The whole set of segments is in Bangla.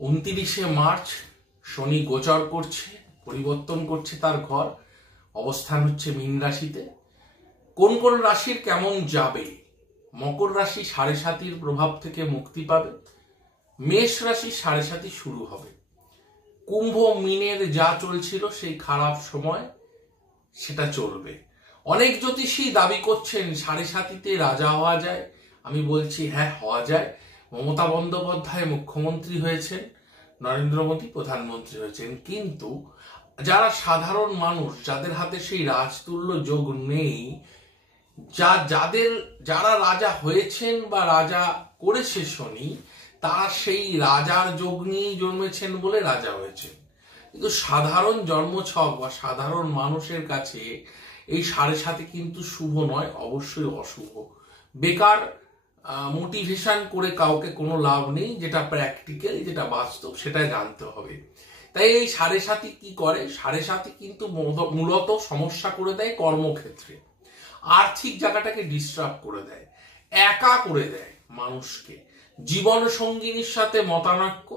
29শে মার্চ শনি গোচর করছে, পরিবর্তন করছে তার ঘর, অবস্থান হচ্ছে মীন রাশিতে। কোন কোন রাশির কেমন যাবে? মকর রাশি 7.5 প্রভাব থেকে মুক্তি পাবে। মেষ রাশি 7.5 শুরু হবে। কুম্ভ মীনের যা চলছিল সেই খারাপ সময় সেটা চলবে। অনেক জ্যোতিষী দাবি করছেন 7.5-তে রাজা হওয়া যায়। আমি বলছি হ্যাঁ, হওয়া যায়। মমতা বন্দ্যোপাধ্যায় মুখ্যমন্ত্রী হয়েছেন, নরেন্দ্র মোদী প্রধানমন্ত্রী হয়েছেন, কিন্তু যারা সাধারণ মানুষ, যাদের হাতে সেই রাজতুল্য যোগ নেই, যারা রাজা হয়েছেন বা রাজা করেছে শনি, তারা সেই রাজার যোগ নিয়েই জন্মেছেন বলে রাজা হয়েছেন। কিন্তু সাধারণ জন্মছক বা সাধারণ মানুষের কাছে এই 7.5 কিন্তু শুভ নয়, অবশ্যই অশুভ। বেকার মোটিভেশন করে কাউকে কোনো লাভ নেই। যেটা প্র্যাকটিক্যাল, যেটা বাস্তব, সেটা জানতে হবে। তাই এই 7.5 কি করে? 7.5 কিন্তু মূলত সমস্যা করে দেয় কর্মক্ষেত্রে, আর্থিক জায়গাটাকে ডিস্টার্ব করে দেয়, একা করে দেয় মানুষকে, জীবন সঙ্গিনীর সাথে মতানৈক্য,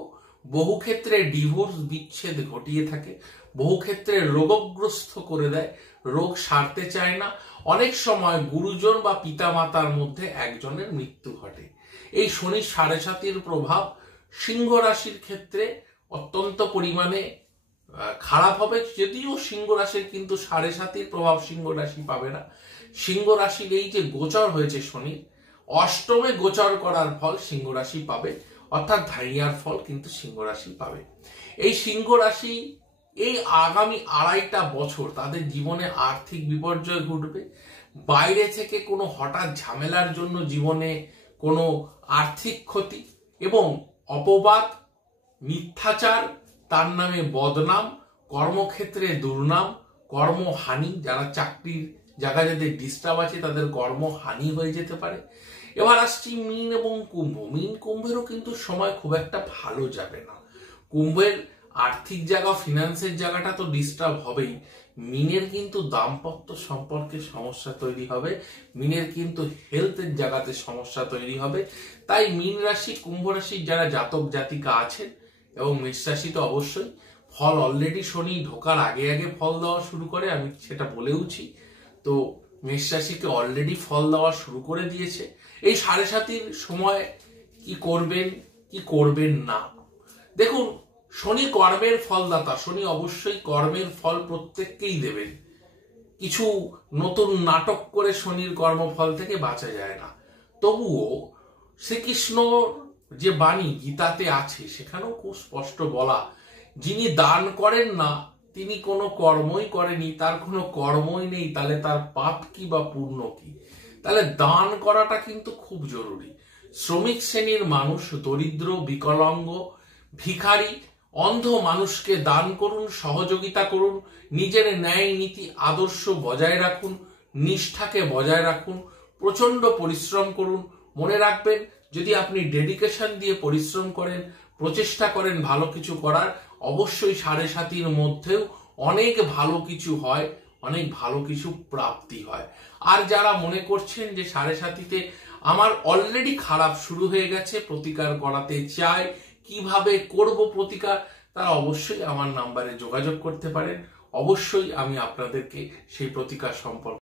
বহু ক্ষেত্রে ডিভোর্স বিচ্ছেদ ঘটিয়ে থাকে, বহু ক্ষেত্রে রোগগ্রস্ত করে দেয়, রোগ সারতে চায় না। অনেক সময় গুরুজন বা পিতামাতার মধ্যে একজনের মৃত্যু ঘটে। এই শনি 7.5 প্রভাব সিংহ রাশির ক্ষেত্রে অত্যন্ত পরিমাণে খারাপ হবে। যদিও সিংহ রাশির কিন্তু 7.5 প্রভাব সিংহ রাশি পাবে না। সিংহ রাশির এই যে গোচর হয়েছে শনি, অষ্টমে গোচর করার ফল সিংহ রাশি পাবে, অর্থাৎ ধাইয়ার ফল কিন্তু সিংহ রাশি পাবে। এই সিংহ রাশি এই আগামী 2.5 বছর তাদের জীবনে আর্থিক বিপর্যয় ঘটবে। বাইরে থেকে কোনো হঠাৎ ঝামেলার জন্য জীবনে কোনো আর্থিক ক্ষতি এবং অপবাদ, মিথ্যাচার, তার নামে বদনাম, কর্মক্ষেত্রে দুর্নাম, কর্মহানি। যারা চাকরির জায়গায় যাদের ডিস্টার্ব আছে তাদের কর্মহানি হয়ে যেতে পারে। এবার আসছি মীন এবং কুম্ভ। মীন কুম্ভেরও কিন্তু সময় খুব একটা ভালো যাবে না। কুম্ভের আর্থিক জায়গা, ফিনান্সের জায়গাটা তো ডিস্টার্ব হবেই। মীনের কিন্তু দাম্পত্য সম্পর্কে সমস্যা তৈরি হবে, মীনের কিন্তু হেলথের জায়গাতে সমস্যা তৈরি হবে। তাই মীন রাশি, কুম্ভ রাশির যারা জাতক জাতিকা আছেন এবং মেষ রাশি তো অবশ্যই, ফল অলরেডি শনি ঢোকার আগে আগে ফল দেওয়া শুরু করে, আমি সেটা বলেওছি। তো মেষ রাশিকে অলরেডি ফল দেওয়া শুরু করে দিয়েছে। এই 7.5 সময় কি করবেন কি করবেন না, দেখুন, শনি কর্মের ফলদাতা। শনি অবশ্যই কর্মের ফল প্রত্যেককেই দেবেন। কিছু নতুন নাটক করে শনির কর্মফল থেকে বাঁচা যায় না। তবুও শ্রীকৃষ্ণ যে বাণী গীতাতে আছে সেখানেও খুব স্পষ্ট বলা, যিনি দান করেন না তিনি কোনো কর্মই করেনি, তার কোনো কর্মই নেই, তাহলে তার পাপ কি বা পুণ্য কি? তাহলে দান করাটা কিন্তু খুব জরুরি। শ্রমিক শ্রেণীর মানুষ, দরিদ্র, বিকলাঙ্গ, ভিখারি, অন্ধ মানুষকে দান করুন, সহযোগিতা করুন, নিজের ন্যায় নীতি আদর্শ বজায় রাখুন, নিষ্ঠাকে বজায় রাখুন, প্রচন্ড পরিশ্রম করুন। মনে রাখবেন, যদি আপনি ডেডিকেশন দিয়ে পরিশ্রম করেন, প্রচেষ্টা করেন ভালো কিছু করার, অবশ্যই 7.5 মধ্যেও অনেক ভালো কিছু হয়, অনেক ভালো কিছু প্রাপ্তি হয়। আর যারা মনে করছেন যে 7.5-তে আমার অলরেডি খারাপ শুরু হয়ে গেছে, প্রতিকার করাতে চাই, কিভাবে করব প্রতিকার, তারা অবশ্যই আমার নাম্বারে যোগাযোগ করতে পারেন। অবশ্যই আমি আপনাদেরকে সেই প্রতিকার সম্পর্কে